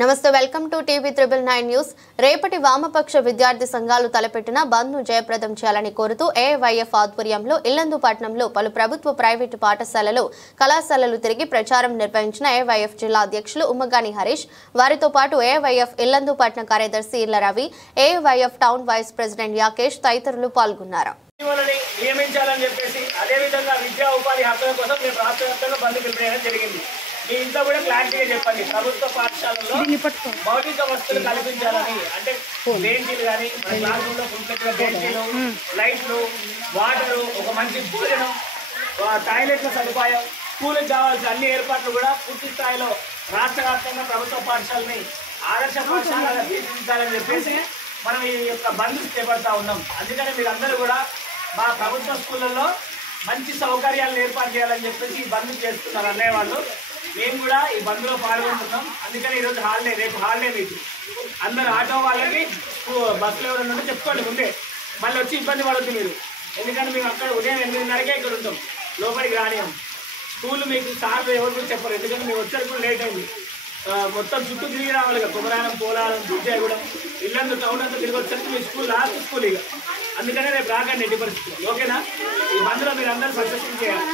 నమస్తే welcome to TV 999 news. రేపటి వామపక్ష విద్యార్థి సంఘాలు తలపెట్టిన బంద్ను జయప్రదం చేయాలని కోరుతూ ఏఐవైఎఫ్ ఆధ్వర్యంలో ఇల్లందుపట్నంలో పలు ప్రభుత్వ ప్రైవేటు పాఠశాలలు కళాశాలలు తిరిగి ప్రచారం నిర్వహించిన ఏఐవైఎఫ్ జిల్లా అధ్యక్షులు ఉమ్మగాని హరీష్, వారితో పాటు ఏఐవైఎఫ్ ఇల్లందుపట్నం కార్యదర్శి Illa Ravi, AIYF town vice president Yakesh తదితరులు పాల్గొన్నారు. నియమించాలని చెప్పేసి అదేవిధంగా విద్యా ఉపాధి హక్కుల కోసం మేము రాష్ట్ర వ్యాప్తంగా బంద్ పిలిపించడం జరిగింది. మీ ఇంట్లో కూడా క్లారిటీగా చెప్పండి. ప్రభుత్వ పాఠశాలలో మౌలిక వసతులు కల్పించాలని, అంటే బెంచీలు కానీ మన క్లాస్ రూమ్ లో ఫుల్ బెంచీలు, లైట్లు, వాటరు, ఒక మంచి భోజనం, టాయిలెట్ల సదుపాయం, స్కూల్కి కావాల్సిన అన్ని ఏర్పాట్లు కూడా పూర్తి స్థాయిలో రాష్ట్ర వ్యాప్తంగా ప్రభుత్వ పాఠశాలని ఆదర్శ పాఠశాలగా తీర్చిదిద్దాలని చెప్పేసి మనం ఈ యొక్క బంద్ చేపడతా ఉన్నాం. అందుకని మీరందరూ కూడా మా ప్రభుత్వ స్కూళ్ళల్లో మంచి సౌకర్యాలను ఏర్పాటు చేయాలని చెప్పేసి ఈ బంద్ చేస్తున్నారు అన్నయ్య వాళ్ళు. మేము కూడా ఈ బంద్లో పాల్గొంటున్నాం. అందుకని ఈరోజు హాలిడే, రేపు హాలిడే మీకు అందరు ఆటో వాళ్ళకి బస్సులు ఎవరైనా ఉంటే చెప్పుకోండి ముందే, మళ్ళీ వచ్చి ఇబ్బంది పడద్దు మీరు. ఎందుకంటే మేము అక్కడ ఉదయం 8:30కే ఇక్కడ ఉంటాం, లోపలికి రానియం. స్కూల్ మీకు సార్లు ఎవరు కూడా చెప్పరు, ఎందుకంటే మేము వచ్చేది కూడా లేట్ అయింది. మొత్తం చుట్టూ తిరిగి రావాలి కదా, కుమరానం, పోలారం, దుర్జాగూడెం, ఇల్లందు టౌన్ అంతా తిరిగి వచ్చేసరికి మీ స్కూల్ లాస్ట్ స్కూల్ ఇక. అందుకనే రేపు రాకండి ఎట్టి పరిస్థితులు, ఓకేనా? ఈ బంద్లో మీరు అందరూ సక్సెస్ఫుల్ చేయాలి.